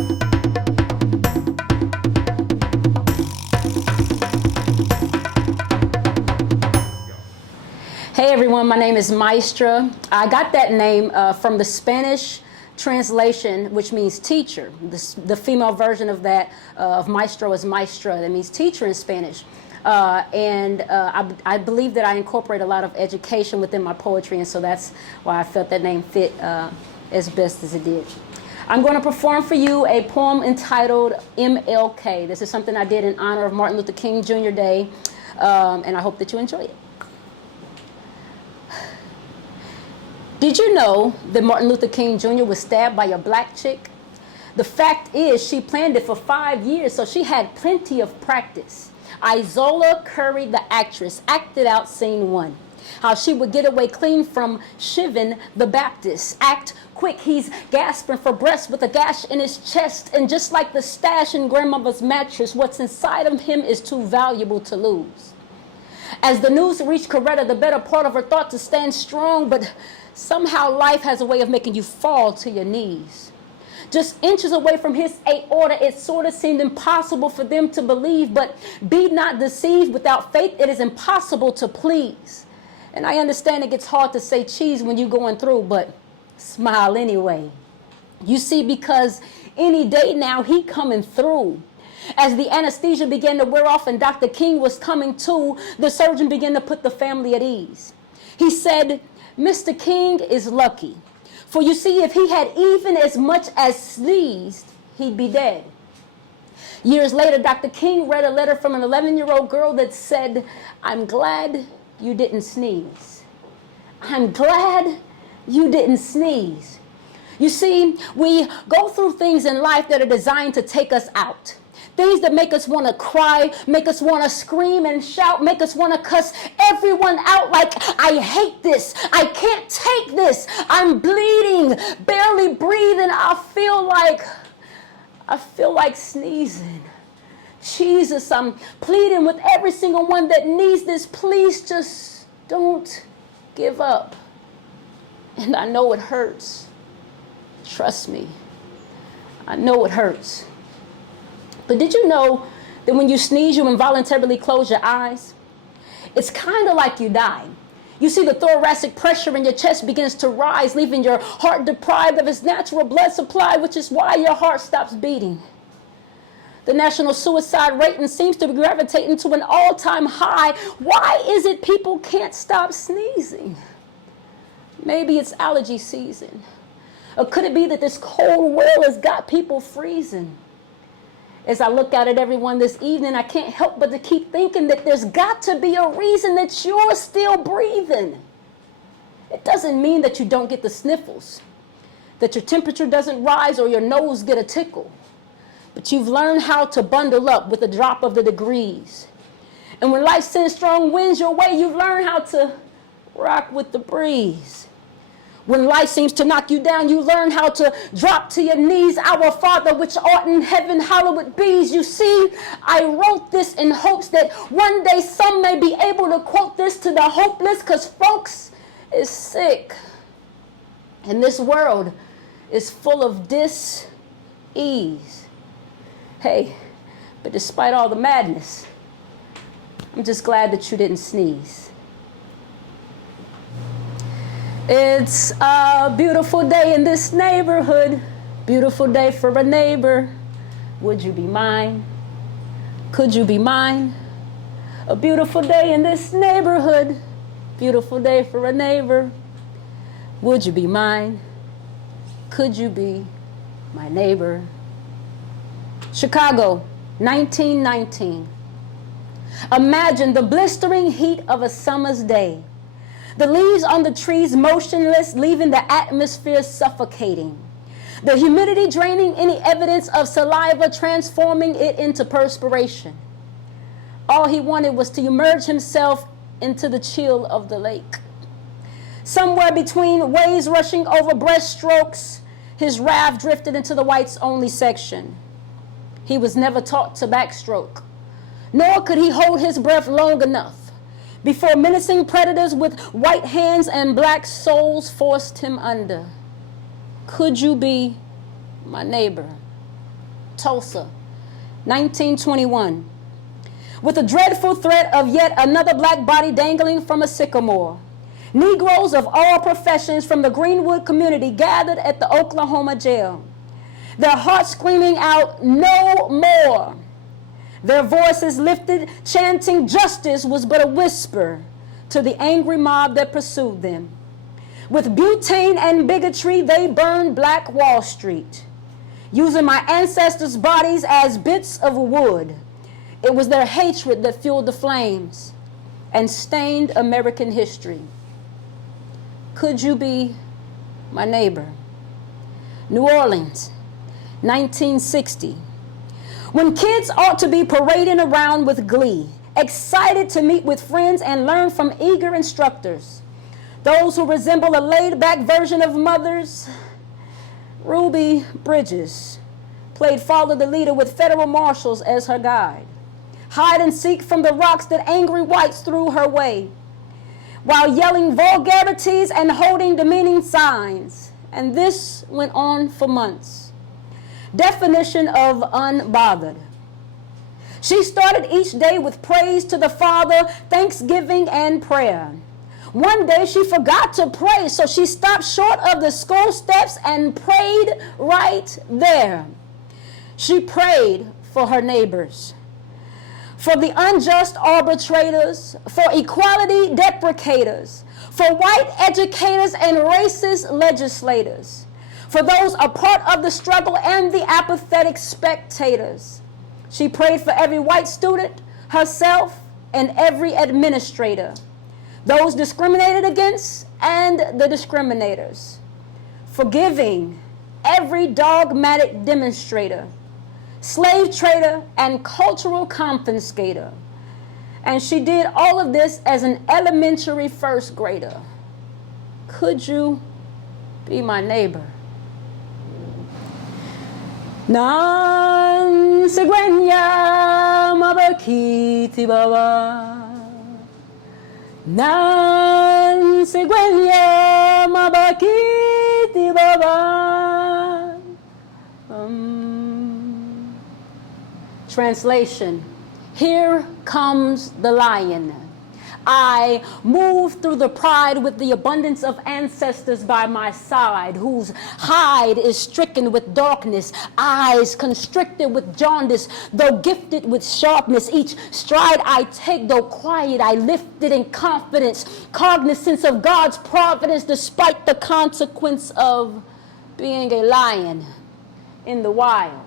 Hey everyone, my name is Maestra. I got that name from the Spanish translation, which means teacher. The female version of that, of maestro, is maestra. That means teacher in Spanish. I believe that I incorporate a lot of education within my poetry, and so that's why I felt that name fit as best as it did. I'm going to perform for you a poem entitled MLK. This is something I did in honor of Martin Luther King Jr. Day, and I hope that you enjoy it. Did you know that Martin Luther King Jr. was stabbed by a black chick? The fact is, she planned it for 5 years, so she had plenty of practice. Izola Curry, the actress, acted out scene 1. How she would get away clean from Shivan the Baptist. Act quick, he's gasping for breath with a gash in his chest. And just like the stash in grandmother's mattress, what's inside of him is too valuable to lose. As the news reached Coretta, the better part of her thought to stand strong, but somehow life has a way of making you fall to your knees. Just inches away from his aorta, it sort of seemed impossible for them to believe, but be not deceived. Without faith, it is impossible to please. And I understand it gets hard to say cheese when you're going through, but smile anyway. You see, because any day now, he coming through. As the anesthesia began to wear off and Dr. King was coming to, the surgeon began to put the family at ease. He said, Mr. King is lucky. For you see, if he had even as much as sneezed, he'd be dead. Years later, Dr. King read a letter from an 11-year-old girl that said, I'm glad you didn't sneeze. I'm glad you didn't sneeze. You see, we go through things in life that are designed to take us out. Things that make us want to cry, make us want to scream and shout, make us want to cuss everyone out like, I hate this, I can't take this, I'm bleeding, barely breathing, I feel like sneezing. Jesus, I'm pleading with every single one that needs this, please just don't give up. And I know it hurts. Trust me, I know it hurts. But did you know that when you sneeze, you involuntarily close your eyes? It's kind of like you die. You see the thoracic pressure in your chest begins to rise, leaving your heart deprived of its natural blood supply, which is why your heart stops beating. The national suicide rating seems to be gravitating to an all-time high. Why is it people can't stop sneezing? Maybe it's allergy season. Or could it be that this cold world has got people freezing? As I look out at everyone this evening, I can't help but to keep thinking that there's got to be a reason that you're still breathing. It doesn't mean that you don't get the sniffles, that your temperature doesn't rise or your nose get a tickle. But you've learned how to bundle up with a drop of the degrees. And when life sends strong winds your way, you've learned how to rock with the breeze. When life seems to knock you down, you learn how to drop to your knees. Our Father, which art in heaven, hallowed be. You see, I wrote this in hopes that one day some may be able to quote this to the hopeless, because folks is sick. And this world is full of dis-ease. Hey, but despite all the madness, I'm just glad that you didn't sneeze. It's a beautiful day in this neighborhood, beautiful day for a neighbor. Would you be mine? Could you be mine? A beautiful day in this neighborhood, beautiful day for a neighbor. Would you be mine? Could you be my neighbor? Chicago, 1919. Imagine the blistering heat of a summer's day. The leaves on the trees motionless, leaving the atmosphere suffocating. The humidity draining any evidence of saliva, transforming it into perspiration. All he wanted was to immerse himself into the chill of the lake. Somewhere between waves rushing over breaststrokes, his raft drifted into the whites-only section. He was never taught to backstroke, nor could he hold his breath long enough before menacing predators with white hands and black souls forced him under. Could you be my neighbor? Tulsa, 1921. With the dreadful threat of yet another black body dangling from a sycamore, Negroes of all professions from the Greenwood community gathered at the Oklahoma jail, their hearts screaming out, "No more!" Their voices lifted, chanting justice was but a whisper to the angry mob that pursued them. With butane and bigotry, they burned Black Wall Street, using my ancestors' bodies as bits of wood. It was their hatred that fueled the flames and stained American history. Could you be my neighbor? New Orleans, 1960. When kids ought to be parading around with glee, excited to meet with friends and learn from eager instructors, those who resemble a laid-back version of mothers, Ruby Bridges played Follow the Leader with federal marshals as her guide, hide and seek from the rocks that angry whites threw her way, while yelling vulgarities and holding demeaning signs. And this went on for months. Definition of unbothered. She started each day with praise to the Father, thanksgiving, and prayer. One day she forgot to pray, so she stopped short of the school steps and prayed right there. She prayed for her neighbors, for the unjust arbitrators, for equality deprecators, for white educators and racist legislators, for those a part of the struggle and the apathetic spectators. She prayed for every white student, herself, and every administrator, those discriminated against and the discriminators, forgiving every dogmatic demonstrator, slave trader, and cultural confiscator. And she did all of this as an elementary first grader. Could you be my neighbor? Nan segwenya mabakiti baba. Nan segwenya mabakiti baba. Translation: Here comes the lion. I move through the pride with the abundance of ancestors by my side, whose hide is stricken with darkness, eyes constricted with jaundice, though gifted with sharpness. Each stride I take, though quiet, I lift it in confidence, cognizance of God's providence, despite the consequence of being a lion in the wild.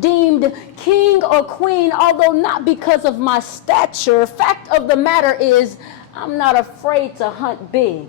Deemed king or queen, although not because of my stature. Fact of the matter is, I'm not afraid to hunt big.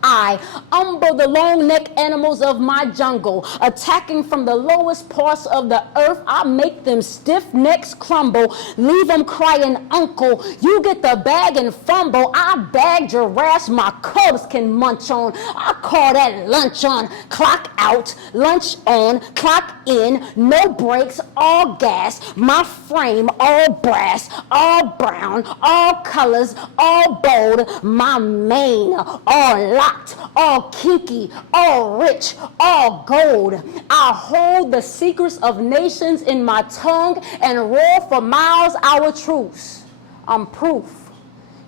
I umber the long-necked animals of my jungle, attacking from the lowest parts of the earth. I make them stiff necks crumble, leave them crying, uncle, you get the bag and fumble. I bag giraffes my cubs can munch on. I call that lunch on. Clock out, lunch on, clock in, no brakes, all gas. My frame, all brass, all brown, all colors, all bold. My mane, all locked, all kinky, all rich, all gold. I hold the secrets of nations in my tongue and roar for miles our truths. I'm proof.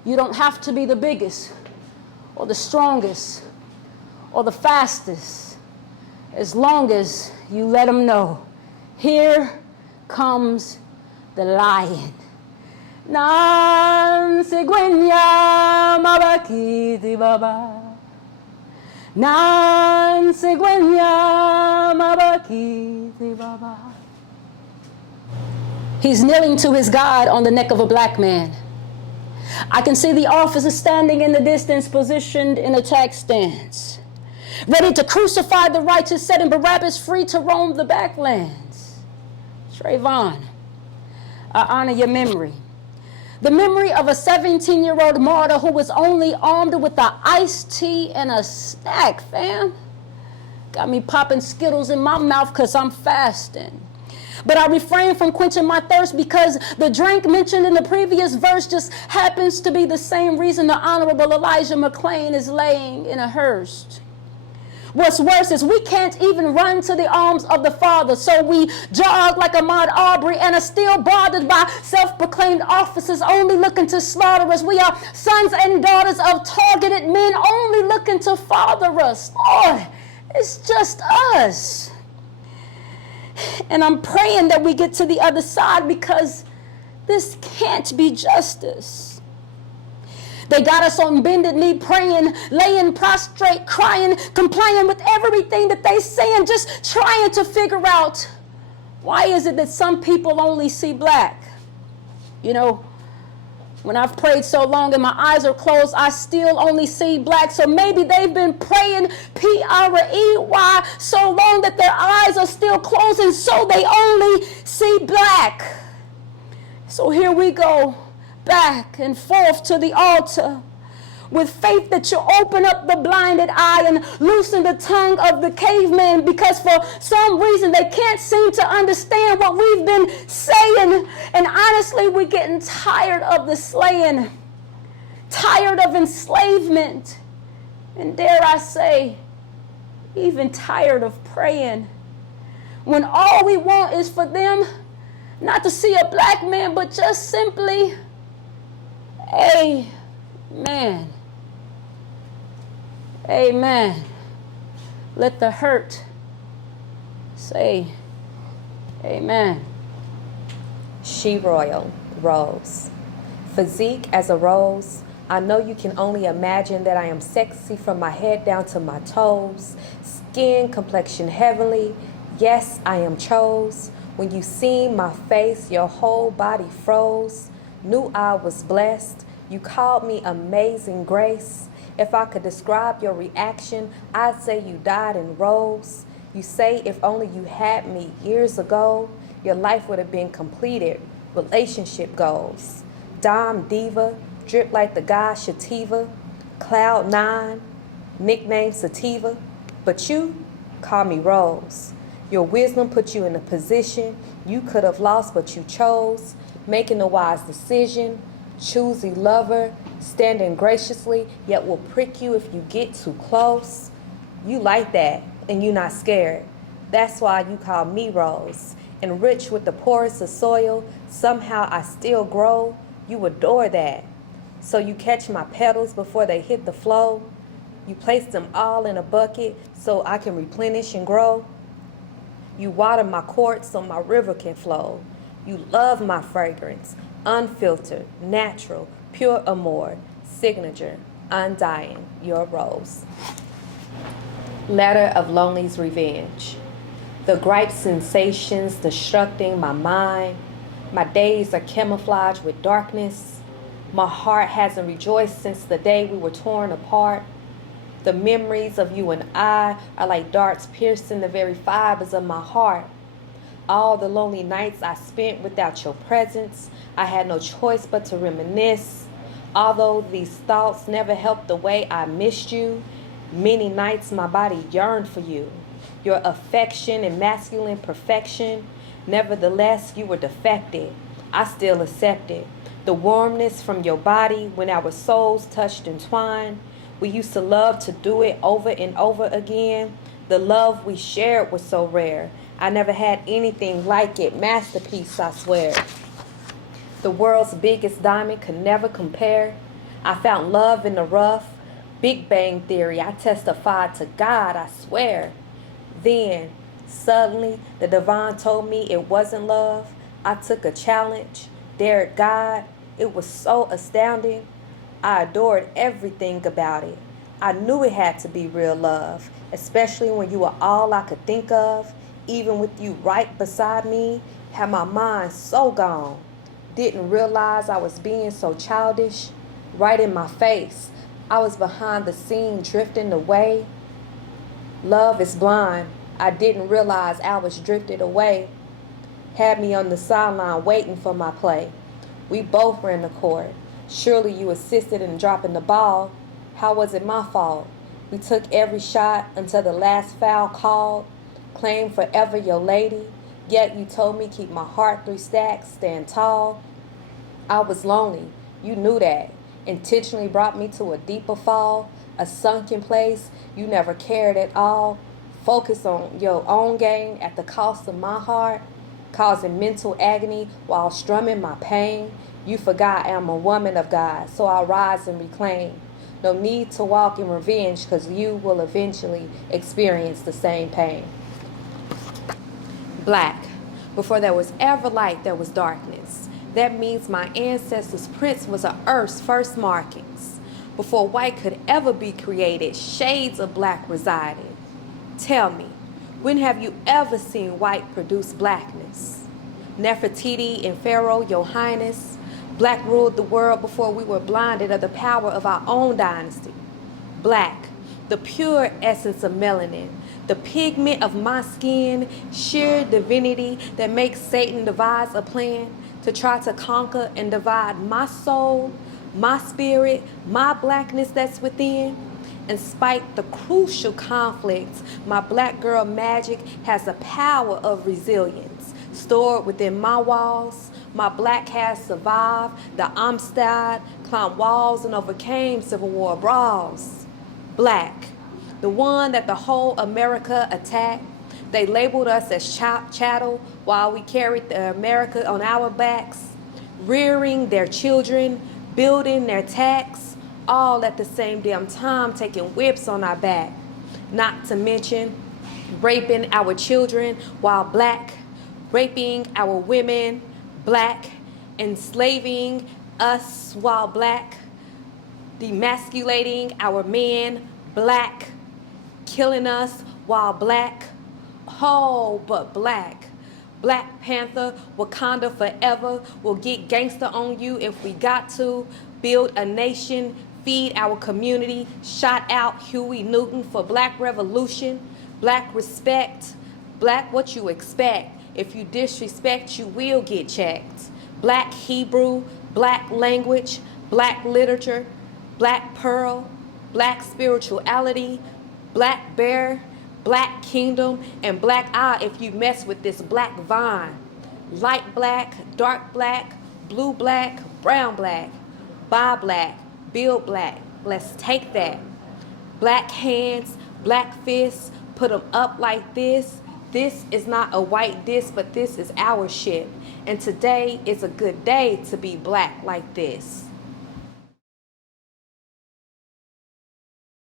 You don't have to be the biggest or the strongest or the fastest, as long as you let them know, here comes the lion. Nan segwenya mabakiti baba. Nan segwenya mabakiti baba. He's kneeling to his God on the neck of a black man. I can see the officer standing in the distance, positioned in attack stance, ready to crucify the righteous, setting Barabbas free to roam the backlands. Trayvon, I honor your memory. The memory of a 17-year-old martyr who was only armed with an iced tea and a snack, fam. Got me popping Skittles in my mouth because I'm fasting. But I refrain from quenching my thirst because the drink mentioned in the previous verse just happens to be the same reason the Honorable Elijah McClain is laying in a hearse. What's worse is we can't even run to the arms of the Father. So we jog like Ahmaud Arbery and are still bothered by self-proclaimed officers only looking to slaughter us. We are sons and daughters of targeted men only looking to father us. Lord, it's just us. And I'm praying that we get to the other side, because this can't be justice. They got us on bended knee praying, laying prostrate, crying, complying with everything that they say, and just trying to figure out, why is it that some people only see black? You know, when I've prayed so long and my eyes are closed, I still only see black. So maybe they've been praying P-R-E-Y so long that their eyes are still closed, and so they only see black. So here we go, back and forth to the altar, with faith that you open up the blinded eye and loosen the tongue of the caveman, because for some reason they can't seem to understand what we've been saying. And honestly, we're getting tired of the slaying, tired of enslavement, and dare I say, even tired of praying, when all we want is for them not to see a black man, but just simply, amen. Amen. Let the hurt say amen. Zchii Royal Rose. Physique as a rose. I know you can only imagine that I am sexy from my head down to my toes. Skin, complexion heavenly. Yes, I am chose. When you seen my face, your whole body froze. Knew I was blessed. You called me amazing grace. If I could describe your reaction, I'd say you died and rose. You say if only you had me years ago, your life would have been completed. Relationship goals. Dime diva, drip like the guy Shativa. Cloud 9, nickname Sativa. But you call me Rose. Your wisdom put you in a position you could have lost, but you chose. Making a wise decision. Choosy lover, standing graciously, yet will prick you if you get too close. You like that, and you not scared. That's why you call me Rose. Enriched with the poorest of soil, somehow I still grow. You adore that. So you catch my petals before they hit the flow. You place them all in a bucket so I can replenish and grow. You water my court so my river can flow. You love my fragrance. Unfiltered, natural, pure amour, signature, undying, your rose. Letter of Lonely's Revenge. The gripe sensations destructing my mind. My days are camouflaged with darkness. My heart hasn't rejoiced since the day we were torn apart. The memories of you and I are like darts piercing the very fibers of my heart. All the lonely nights I spent without your presence, I had no choice but to reminisce. Although these thoughts never helped the way I missed you, many nights my body yearned for you. Your affection and masculine perfection, nevertheless you were defected. I still accepted the warmness from your body when our souls touched and twined. We used to love to do it over and over again. The love we shared was so rare. I never had anything like it. Masterpiece, I swear. The world's biggest diamond could never compare. I found love in the rough. Big Bang Theory, I testified to God, I swear. Then, suddenly, the divine told me it wasn't love. I took a challenge, dared God. It was so astounding. I adored everything about it. I knew it had to be real love, especially when you were all I could think of. Even with you right beside me, had my mind so gone. Didn't realize I was being so childish. Right in my face, I was behind the scene drifting away. Love is blind. I didn't realize I was drifted away. Had me on the sideline waiting for my play. We both were in the court. Surely you assisted in dropping the ball. How was it my fault? We took every shot until the last foul called. Claimed forever your lady. Yet you told me keep my heart 3 stacks, stand tall. I was lonely. You knew that. Intentionally brought me to a deeper fall. a sunken place you never cared at all. Focus on your own gain at the cost of my heart, causing mental agony while strumming my pain. You forgot I'm a woman of God, so I'll rise and reclaim. No need to walk in revenge, because you will eventually experience the same pain. Black. Before there was ever light, there was darkness. That means my ancestors' prints was a earth's first markings. Before white could ever be created, shades of black resided. Tell me, when have you ever seen white produce blackness? Nefertiti and Pharaoh, your highness, black ruled the world before we were blinded of the power of our own dynasty. Black, the pure essence of melanin, the pigment of my skin, sheer divinity that makes Satan devise a plan to try to conquer and divide my soul, my spirit, my blackness that's within. In spite the crucial conflicts, my black girl magic has the power of resilience stored within my walls. My black has survived the Amistad, climbed walls, and overcame Civil War brawls. Black, the one that the whole America attacked. They labeled us as chattel while we carried the America on our backs, rearing their children, building their tax, all at the same damn time taking whips on our back. Not to mention raping our children while black, raping our women, black, enslaving us while black, demasculating our men, black, killing us while black, oh, but black. Black Panther, Wakanda forever, will get gangster on you if we got to. Build a nation, feed our community, shout out Huey Newton for black revolution, black respect, black what you expect. If you disrespect, you will get checked. Black Hebrew, black language, black literature, black pearl, black spirituality, black bear, black kingdom, and black eye if you mess with this black vine. Light black, dark black, blue black, brown black, buy black, build black. Let's take that. Black hands, black fists, put them up like this. This is not a white diss, but this is our shit. And today is a good day to be black like this.